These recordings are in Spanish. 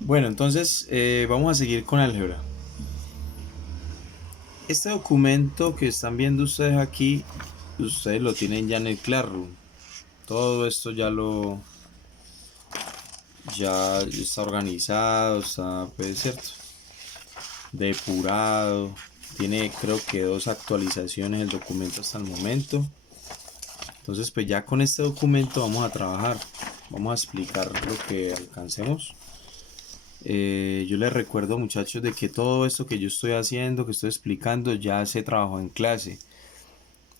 Bueno, entonces vamos a seguir con álgebra. Este documento que están viendo ustedes aquí, ustedes lo tienen ya en el Classroom. Todo esto ya está organizado, está, pues, cierto, depurado. Tiene creo que dos actualizaciones el documento hasta el momento. Entonces pues ya con este documento vamos a trabajar. Vamos a explicar lo que alcancemos. Yo les recuerdo, muchachos, de que todo esto que yo estoy haciendo, que estoy explicando, ya se trabajó en clase.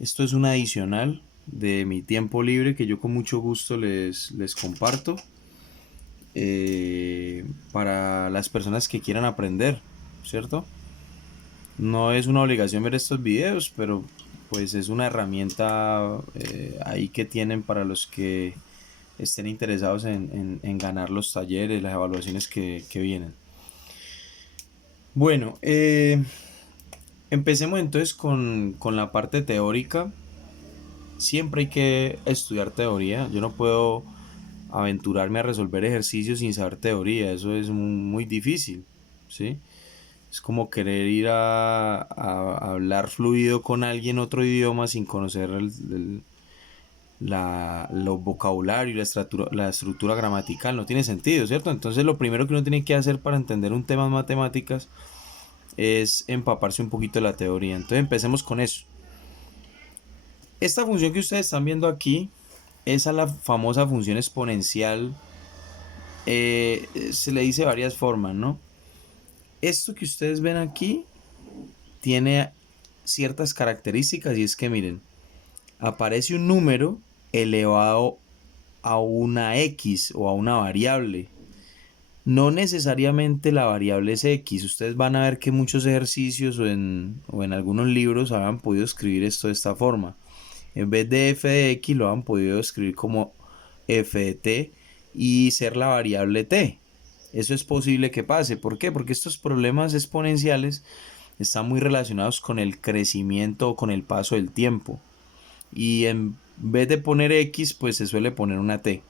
Esto es un adicional de mi tiempo libre que yo con mucho gusto les comparto para las personas que quieran aprender, ¿cierto? No es una obligación ver estos videos, pero pues es una herramienta ahí que tienen para los que estén interesados en ganar los talleres, las evaluaciones que vienen. Bueno, empecemos entonces con la parte teórica. Siempre hay que estudiar teoría. Yo no puedo aventurarme a resolver ejercicios sin saber teoría. Eso es muy difícil, ¿sí? Es como querer ir a hablar fluido con alguien otro idioma sin conocer los vocabulario y la estructura gramatical. No tiene sentido, ¿cierto? Entonces lo primero que uno tiene que hacer para entender un tema de matemáticas es empaparse un poquito de la teoría. Entonces empecemos con eso. Esta función que ustedes están viendo aquí es a la famosa función exponencial. Se le dice de varias formas, ¿no? Esto que ustedes ven aquí tiene ciertas características y es que miren, aparece un número elevado a una x o a una variable. No necesariamente la variable es x. Ustedes van a ver que muchos ejercicios o en algunos libros han podido escribir esto de esta forma. En vez de f de x lo han podido escribir como f de t y ser la variable t. Eso es posible que pase. ¿Por qué? Porque estos problemas exponenciales están muy relacionados con el crecimiento o con el paso del tiempo. Y en vez de poner x, pues se suele poner una t.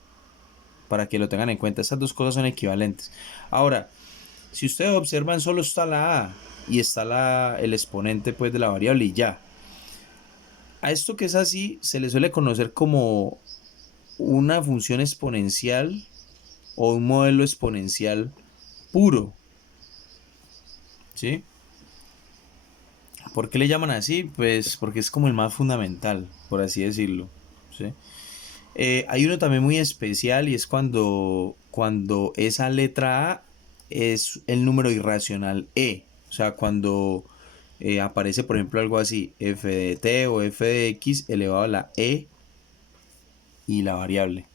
Para que lo tengan en cuenta. Estas dos cosas son equivalentes. Ahora, si ustedes observan, solo está la a y está el exponente pues de la variable y ya. A esto que es así se le suele conocer como una función exponencial o un modelo exponencial puro, ¿sí? ¿Por qué le llaman así? Pues porque es como el más fundamental, por así decirlo, ¿sí? Hay uno también muy especial y es cuando esa letra A es el número irracional E. O sea, cuando aparece, por ejemplo, algo así, f de t o f de x elevado a la E y la variable.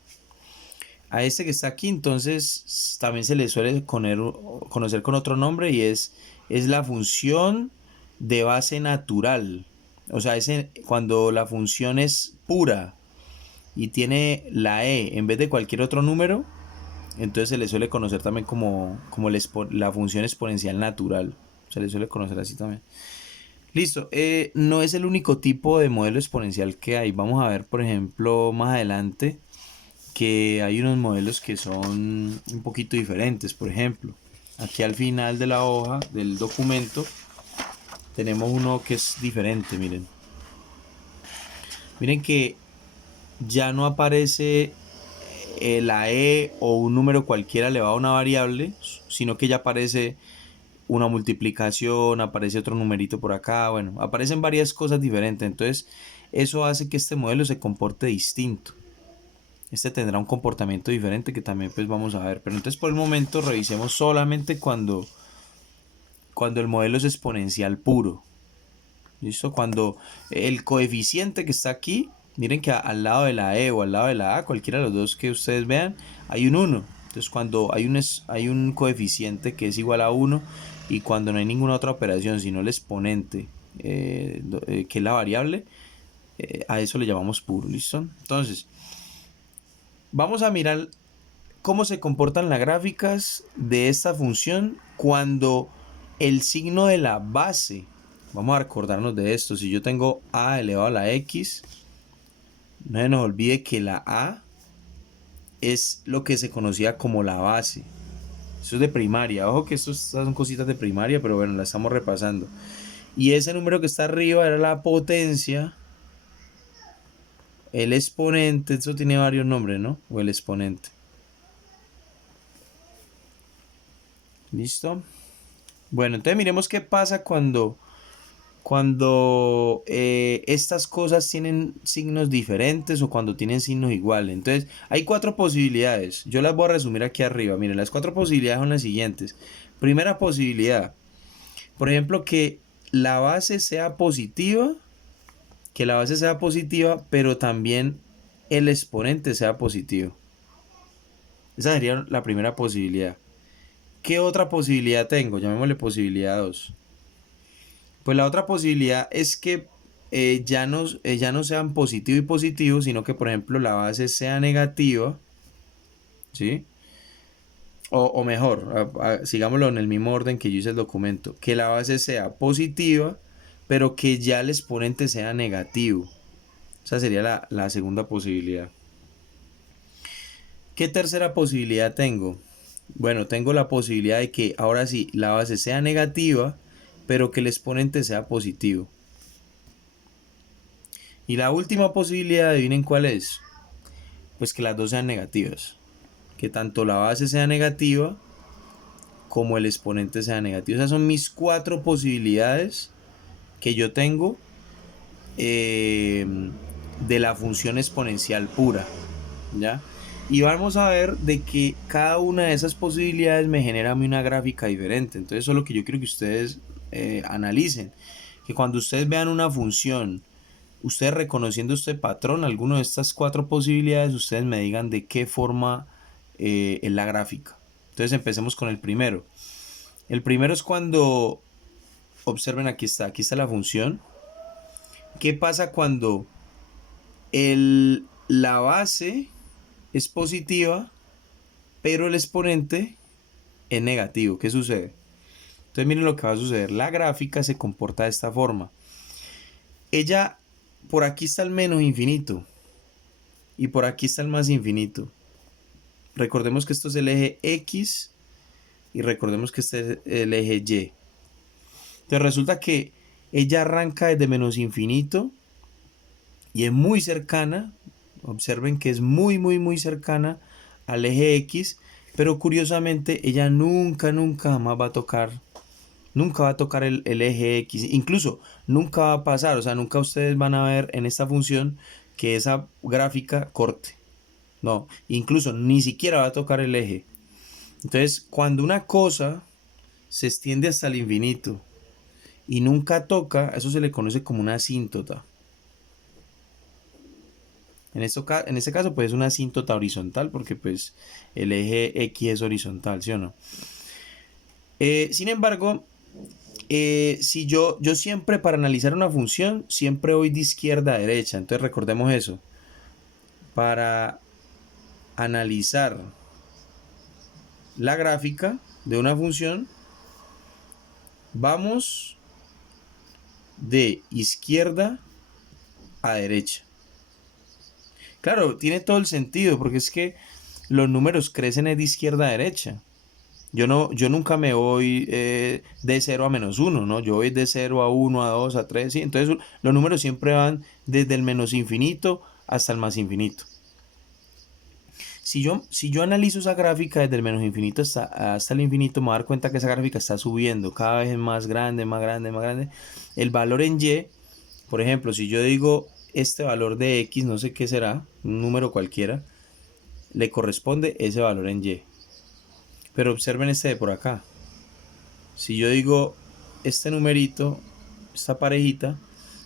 A este que está aquí, entonces, también se le suele conocer con otro nombre y es la función de base natural. O sea, cuando la función es pura y tiene la e en vez de cualquier otro número, entonces se le suele conocer también como la función exponencial natural. Se le suele conocer así también. Listo, no es el único tipo de modelo exponencial que hay. Vamos a ver, por ejemplo, más adelante que hay unos modelos que son un poquito diferentes. Por ejemplo, aquí al final de la hoja del documento tenemos uno que es diferente, miren. Miren que ya no aparece la e o un número cualquiera elevado a una variable, sino que ya aparece una multiplicación, aparece otro numerito por acá, bueno, aparecen varias cosas diferentes. Entonces eso hace que este modelo se comporte distinto. Este tendrá un comportamiento diferente que también pues vamos a ver. Pero entonces por el momento revisemos solamente cuando el modelo es exponencial puro. ¿Listo? Cuando el coeficiente que está aquí, miren que al lado de la E o al lado de la A, cualquiera de los dos que ustedes vean, hay un 1. Entonces cuando hay un coeficiente que es igual a 1 y cuando no hay ninguna otra operación sino el exponente, que es la variable, a eso le llamamos puro. ¿Listo? Entonces, vamos a mirar cómo se comportan las gráficas de esta función cuando el signo de la base, vamos a recordarnos de esto, si yo tengo a elevado a la x, no se nos olvide que la a es lo que se conocía como la base, Esto es de primaria. Ojo que estas son cositas de primaria, pero bueno, la estamos repasando. Y ese número que está arriba era la potencia. El exponente, eso tiene varios nombres, ¿no? O el exponente. ¿Listo? Bueno, entonces miremos qué pasa cuando estas cosas tienen signos diferentes o cuando tienen signos iguales. Entonces, hay cuatro posibilidades. Yo las voy a resumir aquí arriba. Miren, las cuatro posibilidades son las siguientes. Primera posibilidad, por ejemplo, la base sea positiva, que la base sea positiva, pero también el exponente sea positivo. Esa sería la primera posibilidad. ¿Qué otra posibilidad tengo? Llamémosle posibilidad 2. Pues la otra posibilidad es que ya no sean positivo y positivo, sino que por ejemplo la base sea negativa, ¿sí? O mejor, sigámoslo en el mismo orden que yo hice el documento, que la base sea positiva, pero que ya el exponente sea negativo. Esa sería la segunda posibilidad. ¿Qué tercera posibilidad tengo? Bueno, tengo la posibilidad de que ahora sí la base sea negativa, pero que el exponente sea positivo. Y la última posibilidad, adivinen cuál es. Pues que las dos sean negativas. Que tanto la base sea negativa como el exponente sea negativo. Esas son mis cuatro posibilidades que yo tengo eh, de la función exponencial pura. ¿Ya? Y vamos a ver de que cada una de esas posibilidades me genera a mí una gráfica diferente. Entonces eso es lo que yo quiero que ustedes analicen. Que cuando ustedes vean una función, ustedes reconociendo este patrón, alguno de estas cuatro posibilidades, ustedes me digan de qué forma es la gráfica. Entonces empecemos con el primero. El primero es cuando, observen aquí está la función. ¿Qué pasa cuando la base es positiva, pero el exponente es negativo? ¿Qué sucede? Entonces miren lo que va a suceder. La gráfica se comporta de esta forma. Ella, por aquí está el menos infinito y por aquí está el más infinito. Recordemos que esto es el eje X y recordemos que este es el eje Y. Entonces resulta que ella arranca desde menos infinito y es muy cercana. Observen que es muy cercana al eje X, pero curiosamente ella nunca jamás va a tocar. Nunca va a tocar el eje X. Incluso nunca va a pasar. O sea, nunca ustedes van a ver en esta función que esa gráfica corte. No, incluso ni siquiera va a tocar el eje. Entonces, cuando una cosa se extiende hasta el infinito y nunca toca, eso se le conoce como una asíntota. En este caso, pues es una asíntota horizontal porque pues el eje X es horizontal, ¿sí o no? Sin embargo, si yo siempre para analizar una función, siempre voy de izquierda a derecha. Entonces recordemos eso. Para analizar la gráfica de una función, vamos de izquierda a derecha. Claro, tiene todo el sentido porque es que los números crecen de izquierda a derecha. Yo nunca me voy de 0 a -1, ¿no? Yo voy de 0 a 1, a 2, a 3, ¿sí? Entonces los números siempre van desde el menos infinito hasta el más infinito. Si yo analizo esa gráfica desde el menos infinito hasta el infinito, me voy a dar cuenta que esa gráfica está subiendo, cada vez es más grande, más grande, más grande. El valor en Y, por ejemplo, si yo digo este valor de X, no sé qué será, un número cualquiera, le corresponde ese valor en Y. Pero observen este de por acá. Si yo digo este numerito, esta parejita,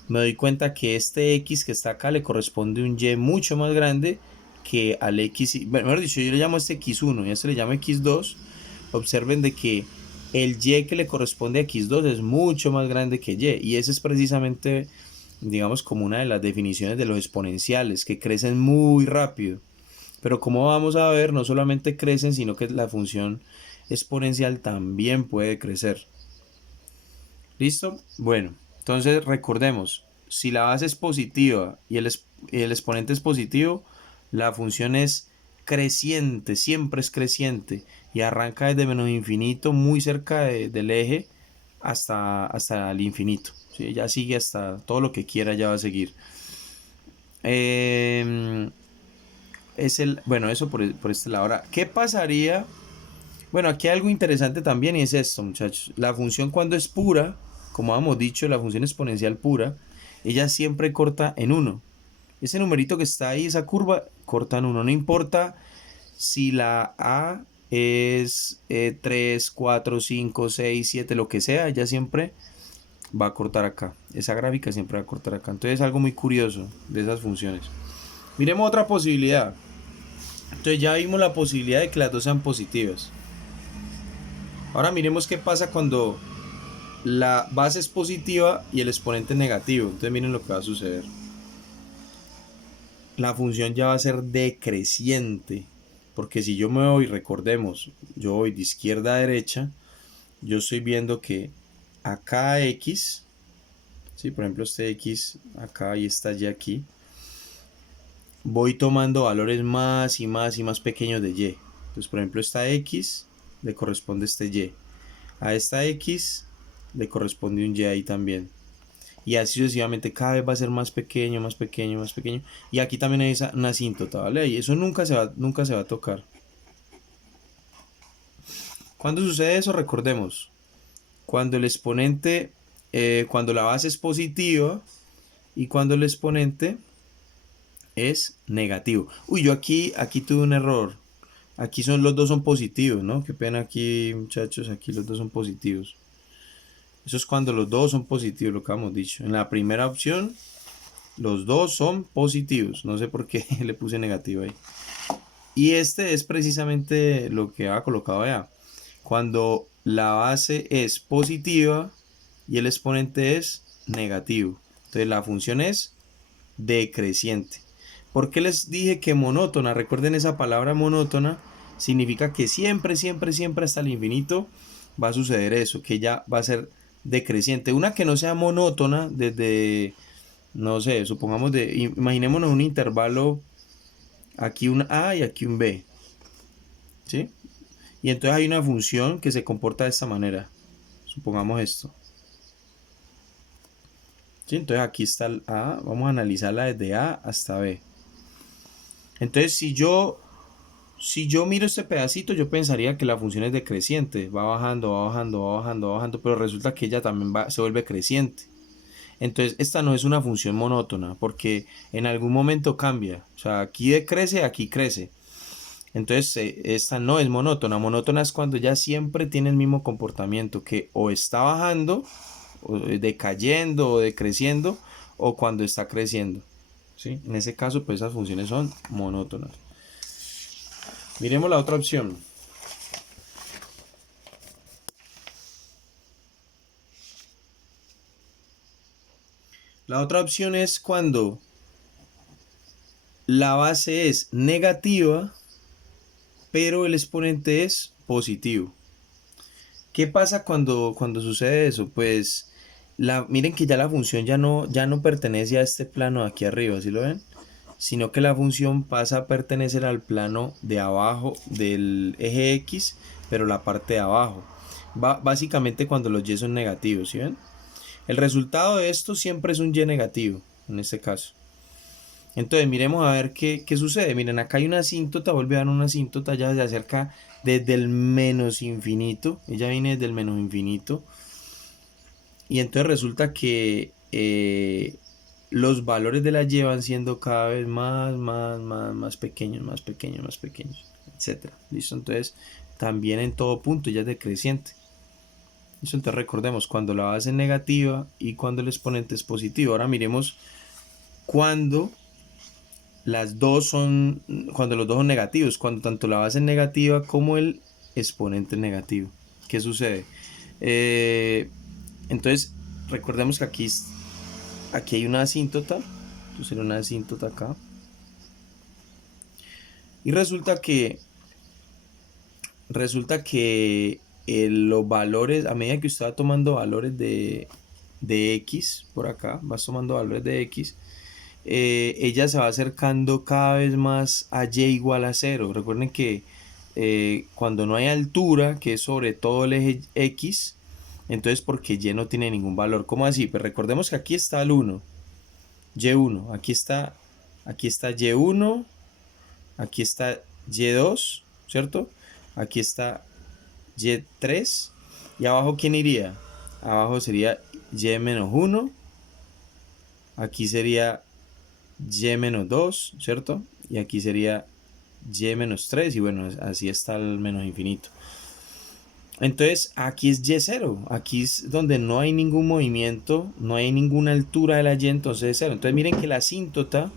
me doy cuenta que este X que está acá le corresponde un Y mucho más grande que al X. Bueno, mejor dicho, yo le llamo este X1 y a este le llamo X2. Observen de que el Y que le corresponde a X2 es mucho más grande que Y. Y ese es precisamente, digamos, como una de las definiciones de los exponenciales, que crecen muy rápido. Pero como vamos a ver, no solamente crecen, sino que la función exponencial también puede crecer. ¿Listo? Bueno, entonces recordemos, si la base es positiva y el exponente es positivo, la función es creciente, siempre es creciente y arranca desde menos infinito, muy cerca del eje hasta el infinito. ¿Sí? Ya sigue hasta todo lo que quiera, ya va a seguir. Eh, bueno, eso por este lado. Ahora, ¿qué pasaría? Bueno, aquí hay algo interesante también y es esto, muchachos. La función cuando es pura, como hemos dicho, la función exponencial pura, ella siempre corta en 1. Ese numerito que está ahí, esa curva, corta en 1. No importa si la A es 3, 4, 5, 6, 7, lo que sea, ella siempre va a cortar acá. Esa gráfica siempre va a cortar acá. Entonces es algo muy curioso de esas funciones. Miremos otra posibilidad. Entonces ya vimos la posibilidad de que las dos sean positivas. Ahora miremos qué pasa cuando la base es positiva y el exponente es negativo. Entonces miren lo que va a suceder. La función ya va a ser decreciente. Porque si yo me voy, recordemos, yo voy de izquierda a derecha, yo estoy viendo que acá X, ¿sí? Por ejemplo este X acá y está Y aquí, voy tomando valores más y más y más pequeños de Y. Entonces por ejemplo esta X le corresponde este Y. A esta X le corresponde un Y ahí también. Y así sucesivamente, cada vez va a ser más pequeño, más pequeño, más pequeño. Y aquí también hay una asíntota, ¿vale? Y eso nunca se va a tocar. ¿Cuándo sucede eso? Recordemos. Cuando el exponente, cuando la base es positiva y cuando el exponente es negativo. Uy, yo aquí tuve un error. Aquí los dos son positivos, ¿no? Qué pena aquí, muchachos, aquí los dos son positivos. Eso es cuando los dos son positivos, lo que hemos dicho. En la primera opción, los dos son positivos. No sé por qué le puse negativo ahí. Y este es precisamente lo que ha colocado allá. Cuando la base es positiva y el exponente es negativo. Entonces la función es decreciente. ¿Por qué les dije que monótona? Recuerden, esa palabra monótona significa que siempre, siempre, siempre hasta el infinito va a suceder eso, que ya va a ser decreciente. Una que no sea monótona desde, no sé, supongamos imaginémonos un intervalo, aquí un A y aquí un B, ¿sí? Y entonces hay una función que se comporta de esta manera. Supongamos esto. ¿Sí? Entonces aquí está el A, vamos a analizarla desde A hasta B. Entonces si yo miro este pedacito, yo pensaría que la función es decreciente, va bajando, va bajando, va bajando, va bajando, pero resulta que ella también se vuelve creciente. Entonces esta no es una función monótona, porque en algún momento cambia. O sea, aquí decrece, aquí crece. Entonces esta no es monótona. Monótona es cuando ya siempre tiene el mismo comportamiento, que o está bajando, o decayendo, o decreciendo, o cuando está creciendo. ¿Sí? En ese caso, pues esas funciones son monótonas. Miremos la otra opción. La otra opción es cuando la base es negativa, pero el exponente es positivo. ¿Qué pasa cuando sucede eso? Pues miren que ya la función ya no pertenece a este plano de aquí arriba, ¿sí lo ven? Sino que la función pasa a pertenecer al plano de abajo del eje X, pero la parte de abajo. Básicamente cuando los Y son negativos, ¿sí ven? El resultado de esto siempre es un Y negativo, en este caso. Entonces miremos a ver qué sucede. Miren, acá hay una asíntota, vuelve a dar una asíntota, ya se acerca desde el menos infinito. Ella viene desde el menos infinito. Y entonces resulta que los valores de la Y van siendo cada vez más pequeños, más pequeños, más pequeños, etc. ¿Listo? Entonces también en todo punto ya es decreciente. ¿Listo? Entonces recordemos cuando la base es negativa y cuando el exponente es positivo. Ahora miremos cuando cuando los dos son negativos, cuando tanto la base es negativa como el exponente es negativo. ¿Qué sucede? Entonces, recordemos que aquí hay una asíntota, entonces una asíntota acá. Y resulta que los valores, a medida que usted va tomando valores de X por acá, vas tomando valores de X, ella se va acercando cada vez más a y igual a 0. Recuerden que cuando no hay altura, que es sobre todo el eje x, entonces porque y no tiene ningún valor. ¿Cómo así? Pues recordemos que aquí está el 1, y1, aquí está y1, aquí está y2, ¿cierto? Aquí está y3, y abajo ¿quién iría? Abajo sería y menos 1, aquí sería y menos 2, ¿cierto? Y aquí sería y menos 3, y bueno, así está el menos infinito. Entonces aquí es y0, aquí es donde no hay ningún movimiento, no hay ninguna altura de la y, entonces es 0. Entonces miren que la asíntota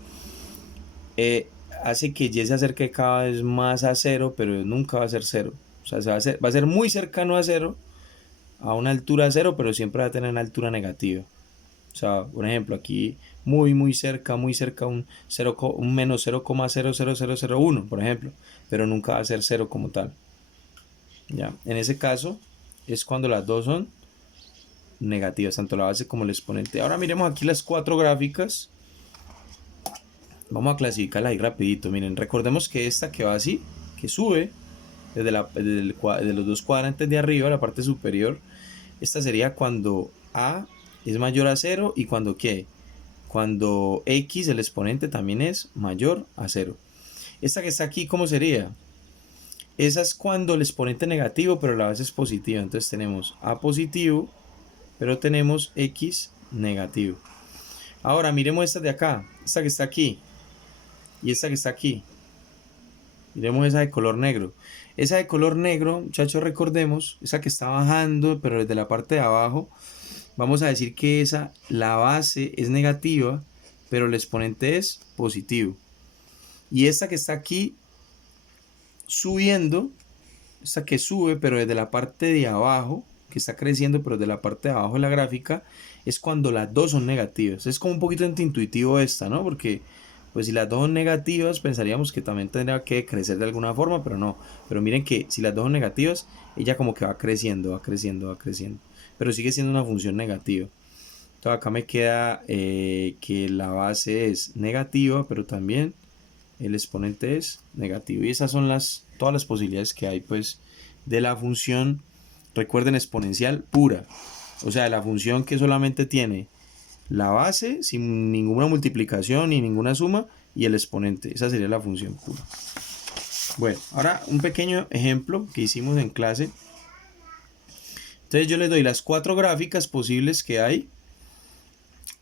hace que y se acerque cada vez más a 0, pero nunca va a ser 0. O sea, va a ser muy cercano a 0, a una altura 0, pero siempre va a tener una altura negativa. O sea, por ejemplo, aquí muy cerca, un menos 0,00001, por ejemplo, pero nunca va a ser 0 como tal. ¿Ya? En ese caso es cuando las dos son negativas, tanto la base como el exponente. Ahora miremos aquí las 4 gráficas. Vamos a clasificarlas ahí rapidito. Miren, recordemos que esta que va así, que sube desde los dos cuadrantes de arriba, la parte superior, esta sería cuando a es mayor a 0 y cuando ¿qué? Cuando x, el exponente, también es mayor a 0. Esta que está aquí, ¿cómo sería? Esa es cuando el exponente es negativo, pero la base es positiva. Entonces tenemos a positivo, pero tenemos x negativo. Ahora miremos esta de acá, esta que está aquí y esta que está aquí. Miremos esa de color negro. Esa de color negro, muchachos, recordemos, esa que está bajando, pero desde la parte de abajo, vamos a decir que la base es negativa, pero el exponente es positivo. Y esta que está aquí subiendo, esta que sube, pero desde la parte de abajo, que está creciendo, pero desde la parte de abajo de la gráfica, es cuando las dos son negativas. Es como un poquito intuitivo esta, ¿no? Porque pues si las dos son negativas, pensaríamos que también tendría que crecer de alguna forma, pero no. Pero miren que si las dos son negativas, ella como que va creciendo, va creciendo, va creciendo. Pero sigue siendo una función negativa. Entonces acá me queda que la base es negativa, pero también el exponente es negativo. Y esas son todas las posibilidades que hay pues de la función, recuerden, exponencial pura. O sea, la función que solamente tiene la base sin ninguna multiplicación ni ninguna suma y el exponente. Esa sería la función pura. Bueno, ahora un pequeño ejemplo que hicimos en clase. Entonces yo les doy las 4 gráficas posibles que hay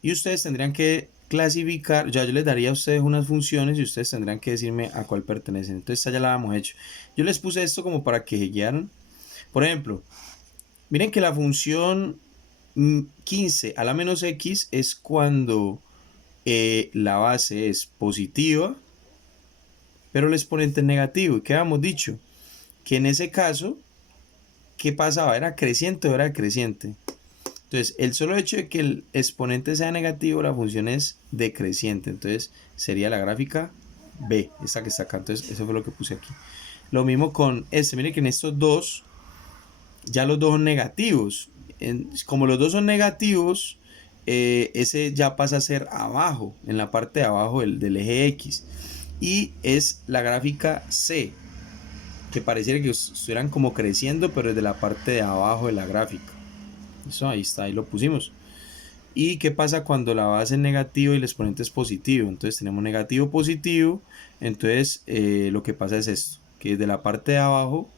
y ustedes tendrían que clasificar. Ya yo les daría a ustedes unas funciones y ustedes tendrán que decirme a cuál pertenecen. Entonces esta ya la hemos hecho. Yo les puse esto como para que se guiaran. Por ejemplo, miren que la función 15 a la menos x es cuando la base es positiva, pero el exponente es negativo. ¿Y qué habíamos dicho? Que en ese caso, ¿qué pasaba? ¿Era creciente o era decreciente? Entonces, el solo hecho de que el exponente sea negativo, la función es decreciente. Entonces, sería la gráfica B, esta que está acá. Entonces, eso fue lo que puse aquí. Lo mismo con este. Miren que en estos dos, ya los dos son negativos. Como los dos son negativos, ese ya pasa a ser abajo, en la parte de abajo del eje X. Y es la gráfica C, que pareciera que estuvieran como creciendo, pero es de la parte de abajo de la gráfica. Eso ahí está, ahí lo pusimos. ¿Y qué pasa cuando la base es negativa y el exponente es positivo? Entonces tenemos negativo, positivo. Entonces lo que pasa es esto, que desde la parte de abajo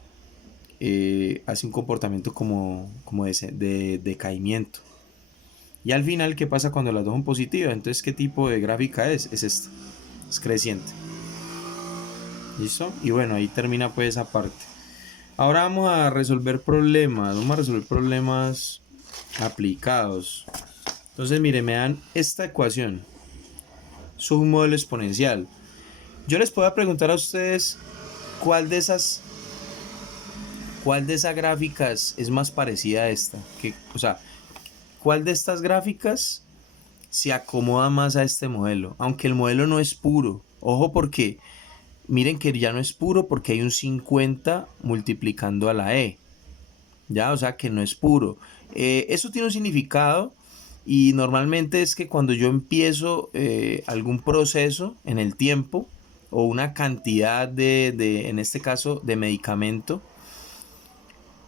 hace un comportamiento como de decaimiento. Y al final, ¿qué pasa cuando las dos son positivas? Entonces, ¿qué tipo de gráfica es? Es esta, es creciente. ¿Listo? Y bueno, ahí termina pues esa parte. Ahora vamos a resolver problemas aplicados. Entonces, miren, me dan esta ecuación. Es un modelo exponencial. Yo les puedo preguntar a ustedes cuál de esas gráficas es más parecida a esta. O sea, ¿cuál de estas gráficas se acomoda más a este modelo? Aunque el modelo no es puro. Ojo, porque miren que ya no es puro porque hay un 50 multiplicando a la e. Ya, o sea que no es puro. Eso tiene un significado Y normalmente es que cuando yo empiezo algún proceso en el tiempo o una cantidad en este caso, de medicamento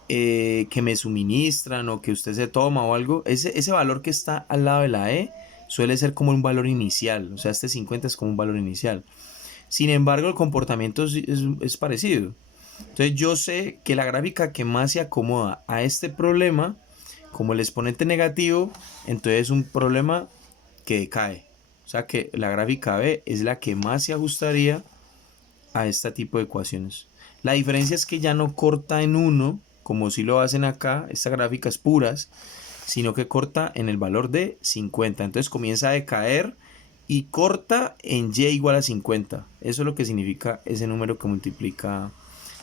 que me suministran o que usted se toma o algo, ese valor que está al lado de la E suele ser como un valor inicial, o sea, este 50 es como un valor inicial. Sin embargo, el comportamiento es parecido. Entonces yo sé que la gráfica que más se acomoda a este problema, como el exponente negativo, entonces es un problema que decae. O sea que la gráfica B es la que más se ajustaría a este tipo de ecuaciones. La diferencia es que ya no corta en 1, como si lo hacen acá, estas gráficas puras, sino que corta en el valor de 50. Entonces comienza a decaer y corta en y igual a 50. Eso es lo que significa ese número que multiplica.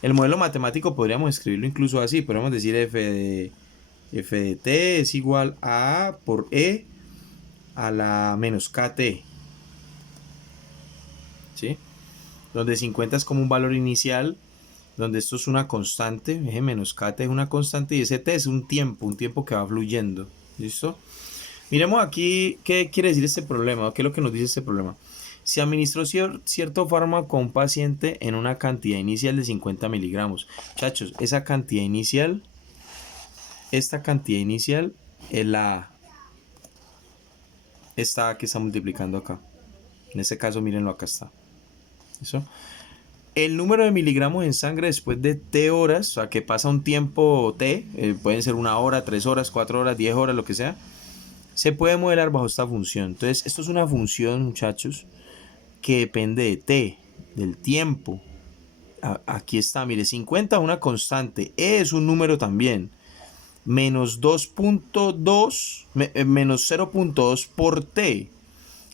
El modelo matemático podríamos escribirlo incluso así. Podríamos decir f de t es igual a A por E a la menos kt. ¿Sí? Donde 50 es como un valor inicial, donde esto es una constante, menos kt es una constante y ese t es un tiempo que va fluyendo. ¿Listo? Miremos aquí qué quiere decir este problema, qué es lo que nos dice este problema. Se administró cierto fármaco a un paciente en una cantidad inicial de 50 miligramos. Muchachos, esa cantidad inicial, esta cantidad inicial es la esta que está multiplicando acá. En este caso, mírenlo, acá está. ¿Eso? El número de miligramos en sangre después de t horas, o sea, que pasa un tiempo t, pueden ser 1 hora, 3 horas, 4 horas, 10 horas, lo que sea, se puede modelar bajo esta función. Entonces, esto es una función, muchachos, que depende de t, del tiempo. Aquí está, mire, 50 es una constante, e es un número también. Menos 2.2, menos 0.2 por t.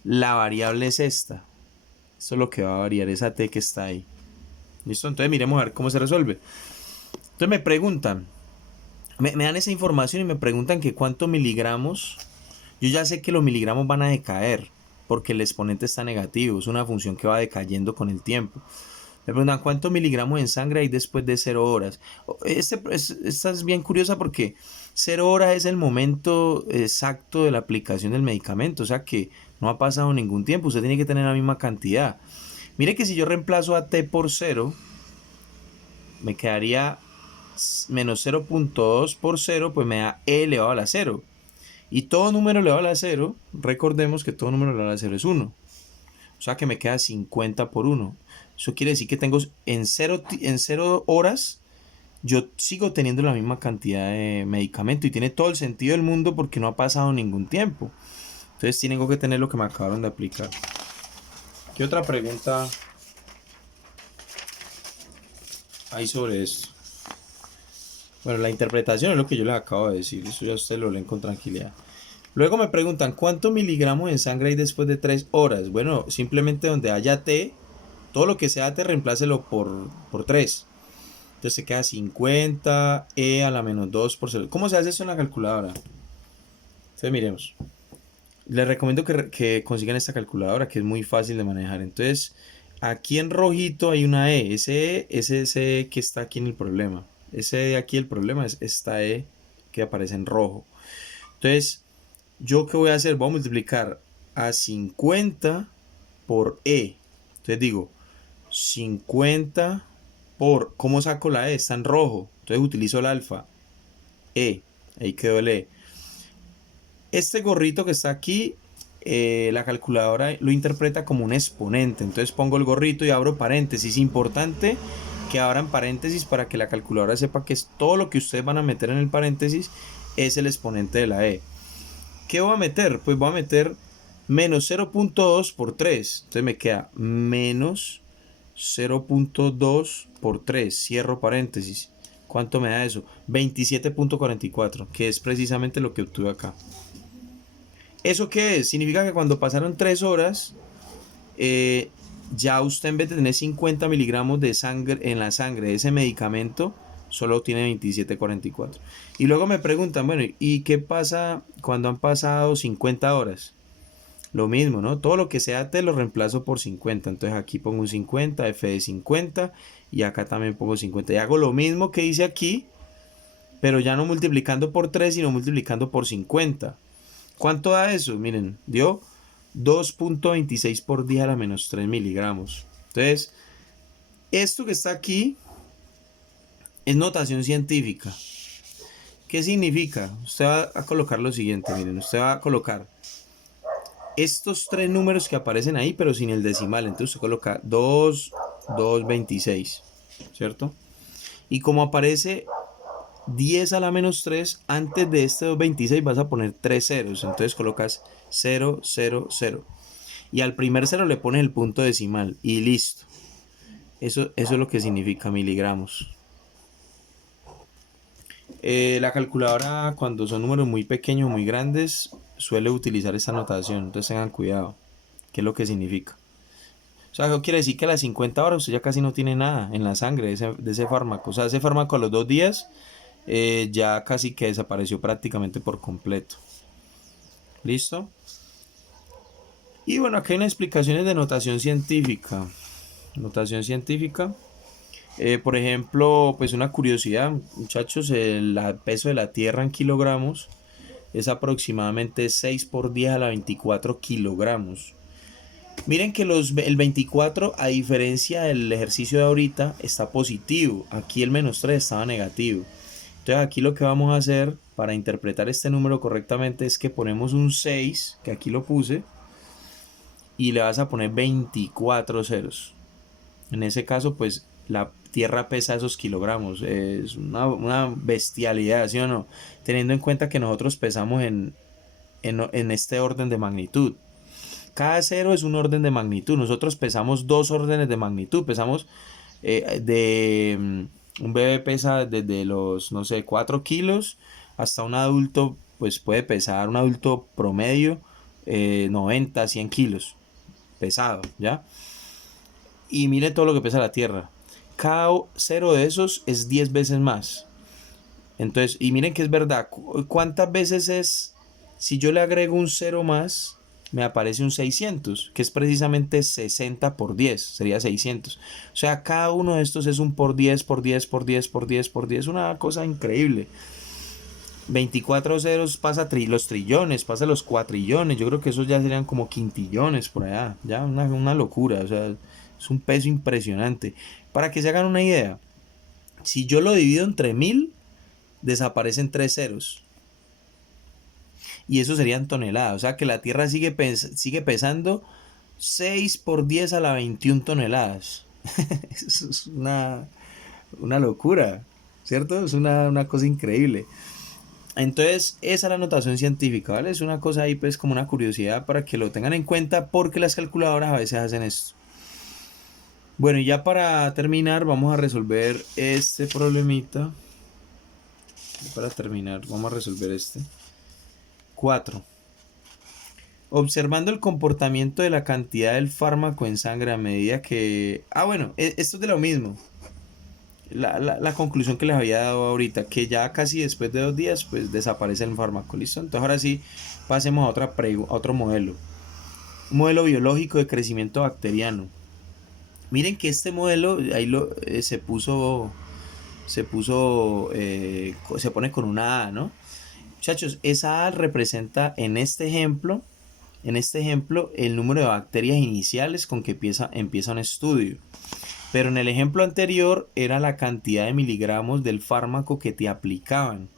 La variable es esta. Esto es lo que va a variar, esa t que está ahí. ¿Listo? Entonces miremos a ver cómo se resuelve. Entonces me preguntan, me dan esa información y me preguntan que cuántos miligramos. Yo ya sé que los miligramos van a decaer porque el exponente está negativo, es una función que va decayendo con el tiempo. Me preguntan cuántos miligramos en sangre hay después de 0 horas. Esta es bien curiosa porque 0 horas es el momento exacto de la aplicación del medicamento, o sea que no ha pasado ningún tiempo, usted tiene que tener la misma cantidad. Mire que si yo reemplazo a t por 0, me quedaría menos 0.2 por 0, pues me da e elevado a la 0. Y todo número elevado a la 0, recordemos que todo número elevado a la 0 es 1. O sea que me queda 50 por 1. Eso quiere decir que tengo en 0 horas, yo sigo teniendo la misma cantidad de medicamento. Y tiene todo el sentido del mundo porque no ha pasado ningún tiempo. Entonces tengo que tener lo que me acabaron de aplicar. ¿Qué otra pregunta hay sobre esto? Bueno, la interpretación es lo que yo les acabo de decir. Eso ya ustedes lo leen con tranquilidad. Luego me preguntan, ¿cuántos miligramos en sangre hay después de 3 horas? Bueno, simplemente donde haya T, todo lo que sea T, reemplácelo por 3. Entonces se queda 50 E a la menos 2 por 0. ¿Cómo se hace eso en la calculadora? Entonces miremos. Les recomiendo que consigan esta calculadora, que es muy fácil de manejar. Entonces, aquí en rojito hay una E. Ese E que está aquí en el problema. Ese de aquí el problema es esta E que aparece en rojo. Entonces, ¿yo qué voy a hacer? Voy a multiplicar a 50 por E. Entonces digo, 50 por... ¿Cómo saco la E? Está en rojo. Entonces utilizo el alfa. E. Ahí quedó el E. Este gorrito que está aquí, la calculadora lo interpreta como un exponente. Entonces pongo el gorrito y abro paréntesis. Importante que abran paréntesis para que la calculadora sepa que es todo lo que ustedes van a meter en el paréntesis es el exponente de la E. ¿Qué voy a meter? Pues voy a meter menos 0.2 por 3. Entonces me queda menos 0.2 por 3. Cierro paréntesis. ¿Cuánto me da eso? 27.44, que es precisamente lo que obtuve acá. ¿Eso qué es? Significa que cuando pasaron 3 horas, ya usted en vez de tener 50 miligramos de sangre en la sangre de ese medicamento, solo tiene 27.44. Y luego me preguntan, bueno, ¿y qué pasa cuando han pasado 50 horas? Lo mismo, ¿no? Todo lo que sea T lo reemplazo por 50. Entonces aquí pongo un 50, F de 50, y acá también pongo 50. Y hago lo mismo que hice aquí, pero ya no multiplicando por 3, sino multiplicando por 50. ¿Cuánto da eso? Miren, dio 2.26 por 10 a la menos 3 miligramos. Entonces, esto que está aquí es notación científica. ¿Qué significa? Usted va a colocar lo siguiente, miren, usted va a colocar estos tres números que aparecen ahí, pero sin el decimal. Entonces usted coloca 2.26, ¿cierto? Y como aparece 10 a la menos 3, antes de este 2.26 vas a poner 3 ceros. Entonces colocas 0, 0, 0. Y al primer cero le pones el punto decimal y listo. Eso es lo que significa miligramos. La calculadora, cuando son números muy pequeños o muy grandes, suele utilizar esta notación. Entonces tengan cuidado. ¿Qué es lo que significa? O sea, eso quiere decir que a las 50 horas usted ya casi no tiene nada en la sangre de ese fármaco. O sea, ese fármaco a los 2 días ya casi que desapareció prácticamente por completo. ¿Listo? Y bueno, aquí hay unas explicaciones de notación científica. Notación científica. Por ejemplo, pues una curiosidad, muchachos, el peso de la Tierra en kilogramos es aproximadamente 6 por 10 a la 24 kilogramos. Miren que el 24, a diferencia del ejercicio de ahorita, está positivo. Aquí el menos 3 estaba negativo. Entonces aquí lo que vamos a hacer para interpretar este número correctamente es que ponemos un 6, que aquí lo puse, y le vas a poner 24 ceros. En ese caso, pues la Tierra pesa esos kilogramos. Es una bestialidad, ¿sí o no? Teniendo en cuenta que nosotros pesamos en este orden de magnitud. Cada cero es un orden de magnitud. Nosotros pesamos dos órdenes de magnitud. Pesamos un bebé pesa desde los, no sé, 4 kilos hasta un adulto, pues puede pesar, un adulto promedio, 90, 100 kilos. Pesado, ¿ya? Y mire todo lo que pesa la Tierra. Cada cero de esos es 10 veces más. Entonces, y miren que es verdad. ¿Cuántas veces es? Si yo le agrego un cero más, me aparece un 600, que es precisamente 60 por 10, sería 600. O sea, cada uno de estos es un por 10, por 10, por 10, por 10, por 10. Una cosa increíble. 24 ceros pasa los trillones, pasa los cuatrillones. Yo creo que esos ya serían como quintillones por allá. Ya una locura. O sea, es un peso impresionante. Para que se hagan una idea, si yo lo divido entre 1000, desaparecen 3 ceros. Y eso serían toneladas. O sea que la Tierra sigue pesando 6 por 10 a la 21 toneladas. Eso es una locura, ¿cierto? Es una cosa increíble. Entonces, esa es la notación científica, ¿vale? Es una cosa ahí, pues, como una curiosidad para que lo tengan en cuenta, porque las calculadoras a veces hacen esto. Bueno, y ya para terminar, vamos a resolver este problemita. Para terminar, vamos a resolver este. 4. Observando el comportamiento de la cantidad del fármaco en sangre a medida que... Ah, bueno, esto es de lo mismo. La conclusión que les había dado ahorita, que ya casi después de 2 días, pues desaparece el fármaco, ¿listo? Entonces ahora sí, pasemos a otro modelo. Un modelo biológico de crecimiento bacteriano. Miren que este modelo, ahí se pone con una A, ¿no? Muchachos, esa A representa en este ejemplo, el número de bacterias iniciales con que empieza un estudio. Pero en el ejemplo anterior era la cantidad de miligramos del fármaco que te aplicaban.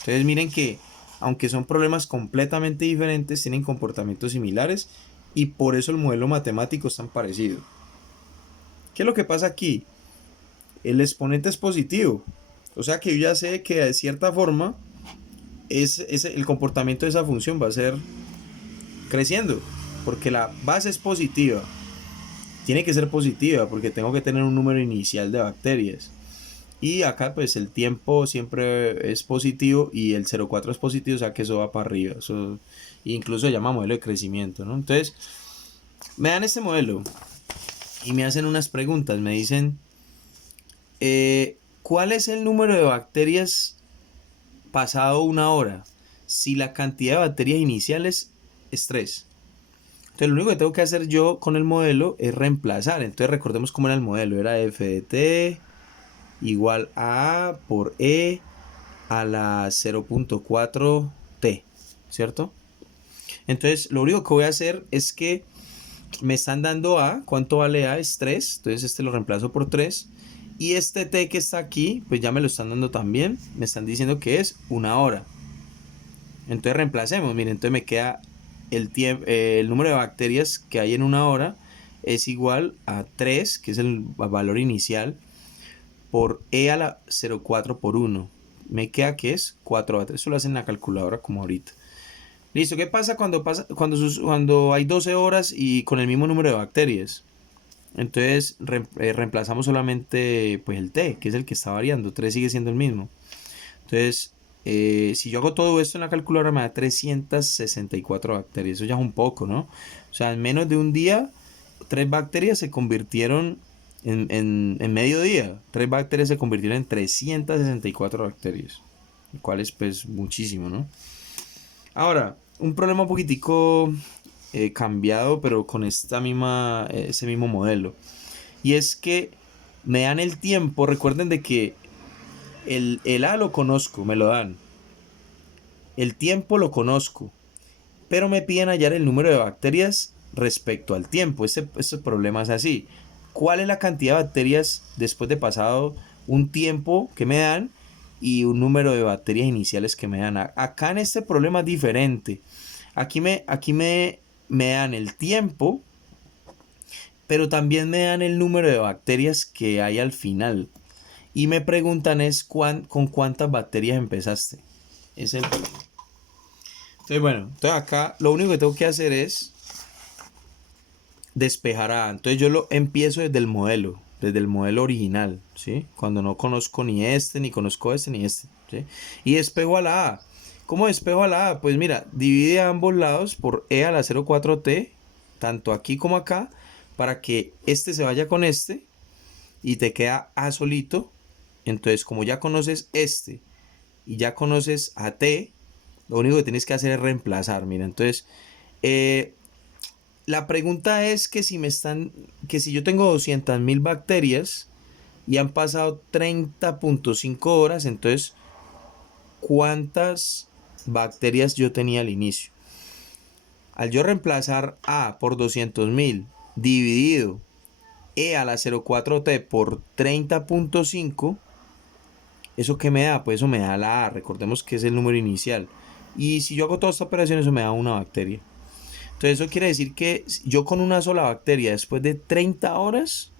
Entonces miren que aunque son problemas completamente diferentes, tienen comportamientos similares y por eso el modelo matemático es tan parecido. ¿Qué es lo que pasa aquí? El exponente es positivo. O sea que yo ya sé que de cierta forma el comportamiento de esa función va a ser creciendo. Porque la base es positiva. Tiene que ser positiva porque tengo que tener un número inicial de bacterias. Y acá pues el tiempo siempre es positivo y el 0,4 es positivo, o sea que eso va para arriba. Eso incluso se llama modelo de crecimiento, ¿no? Entonces, me dan este modelo y me hacen unas preguntas. Me dicen, ¿cuál es el número de bacterias pasado una hora? Si la cantidad de bacterias iniciales es 3. Entonces lo único que tengo que hacer yo con el modelo es reemplazar. Entonces recordemos cómo era el modelo. Era f de t igual a A por E a la 0.4 t, ¿cierto? Entonces, lo único que voy a hacer es que me están dando A, ¿cuánto vale A? Es 3, entonces este lo reemplazo por 3. Y este T que está aquí, pues ya me lo están dando también, me están diciendo que es 1 hora. Entonces reemplacemos, miren, entonces me queda el número de bacterias que hay en 1 hora es igual a 3, que es el valor inicial, por E a la 0,4 por 1. Me queda que es 4 bacterias. Eso lo hacen en la calculadora como ahorita. Listo, ¿qué pasa cuando hay 12 horas y con el mismo número de bacterias? Entonces reemplazamos solamente pues el T, que es el que está variando. 3 sigue siendo el mismo. Entonces, si yo hago todo esto en la calculadora me da 364 bacterias. Eso ya es un poco, ¿no? O sea, en menos de un día, 3 bacterias se convirtieron en medio día. 3 bacterias se convirtieron en 364 bacterias. Lo cual es pues muchísimo, ¿no? Ahora, un problema un poquitico cambiado, pero con ese mismo modelo. Y es que me dan el tiempo, recuerden de que el A lo conozco, me lo dan. El tiempo lo conozco, pero me piden hallar el número de bacterias respecto al tiempo. Este problema es así. ¿Cuál es la cantidad de bacterias después de pasado un tiempo que me dan y un número de bacterias iniciales que me dan? Acá en este problema es diferente. Aquí me dan el tiempo, pero también me dan el número de bacterias que hay al final. Y me preguntan es con cuántas bacterias empezaste. Es el problema. Entonces, bueno, entonces acá lo único que tengo que hacer es despejar A. Entonces yo lo empiezo desde el modelo original, ¿sí? Cuando no conozco ni este, ni conozco este, ni este, ¿sí? Y despejo a la A. ¿Cómo despejo a la A? Pues mira, divide a ambos lados por E a la 0,4T, tanto aquí como acá, para que este se vaya con este y te queda A solito. Entonces, como ya conoces este y ya conoces a T, lo único que tienes que hacer es reemplazar. Mira, entonces, eh, la pregunta es que si yo tengo 200.000 bacterias y han pasado 30.5 horas, entonces, ¿cuántas bacterias yo tenía al inicio? Al yo reemplazar A por 200.000 dividido E a la 0,4T por 30.5, ¿eso qué me da? Pues eso me da la A, recordemos que es el número inicial. Y si yo hago toda esta operación, eso me da una bacteria. Entonces eso quiere decir que yo con una sola bacteria, después de 30 horas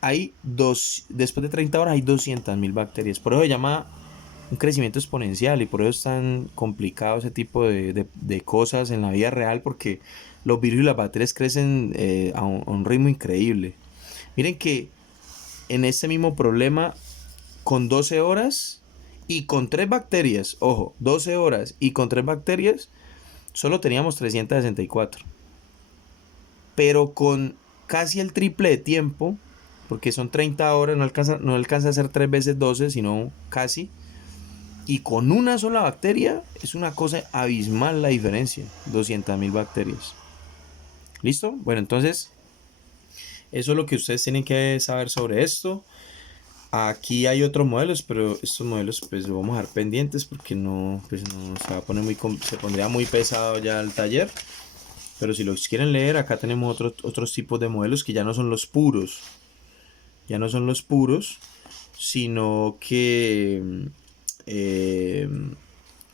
hay 200.000 bacterias. Por eso se llama un crecimiento exponencial y por eso es tan complicado ese tipo de cosas en la vida real, porque los virus y las bacterias crecen a un ritmo increíble. Miren que en este mismo problema, con 12 horas y con 3 bacterias, ojo, 12 horas y con 3 bacterias, solo teníamos 364. Pero con casi el triple de tiempo, porque son 30 horas, no alcanza a ser 3 veces 12, sino casi. Y con una sola bacteria es una cosa abismal la diferencia. 200.000 bacterias. ¿Listo? Bueno, entonces eso es lo que ustedes tienen que saber sobre esto. Aquí hay otros modelos, pero estos modelos pues lo vamos a dejar pendientes porque no, pues no se va a poner se pondría muy pesado ya el taller. Pero si los quieren leer, acá tenemos otros tipos de modelos que ya no son los puros. Ya no son los puros, sino que eh,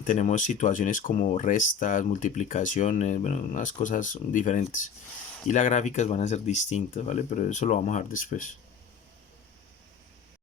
tenemos situaciones como restas, multiplicaciones, bueno, unas cosas diferentes. Y las gráficas van a ser distintas, ¿vale? Pero eso lo vamos a ver después.